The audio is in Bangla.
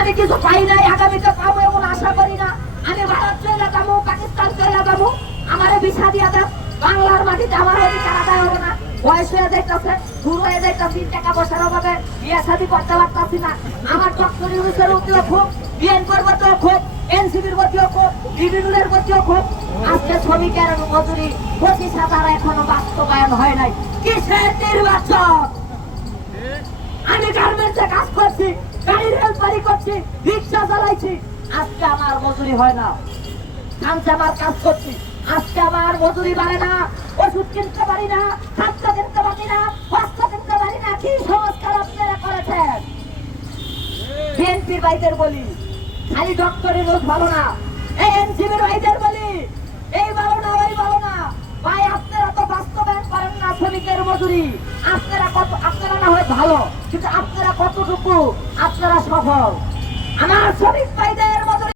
আমি কিছু পাই নাই, আগামীতে পাবো এমন আশা করি না। আমি ভারত চলে যাবো, পাকিস্তান চলে যাবো, আমারে ভিসা দিয়া দেন, বাংলার মাটিতে আমার অধিকার আদায় হবে না। বয়স হয়ে যাইতেছে, দূর হয়ে যাইতেছি, টাকা পয়সার অভাবে বিয়ে শাদী করতে পারতাছি না। আমার ডক্টর ইউনুসের প্রতিও খুব, বিএনপির প্রতিও খুব, এনসিপির প্রতিও খুব, ডিবিনুরের প্রতিও খুব। আজকে শ্রমিকের মজুরি 25,000 এখনো বাস্তবায়ন হয় নাই। কিসের নির্বাচন? আমি গার্মেন্টসে কাজ করছি, গাড়ির হেল্পারি করছি, রিক্সা চালাইছি, আজকে আমার মজুরি হয় না। কামচা আমার কাজ করছি, আজকে আমার মজুরি বাড়ে না, ওষুধ কিনতে পারি না, খাদ্য কিনতে পারি না, বস্ত্র কিনতে পারি না। কি সংস্কার আপনারা করেছেন? বিএনপির ভাইদের বলি, খালি ডক্টরের রোগ ভালো না, এই এনসিপির ভাইদের বলি, এই ভালো না, ওই ভালো না। ভাই আপনারা তো বাস্তবায়ন করেন না শ্রমিকের মজুরি। আপনারা না হয় ভালো, কিন্তু আপনারা কতটুকু আপনারা সফল? আমার শ্রমিক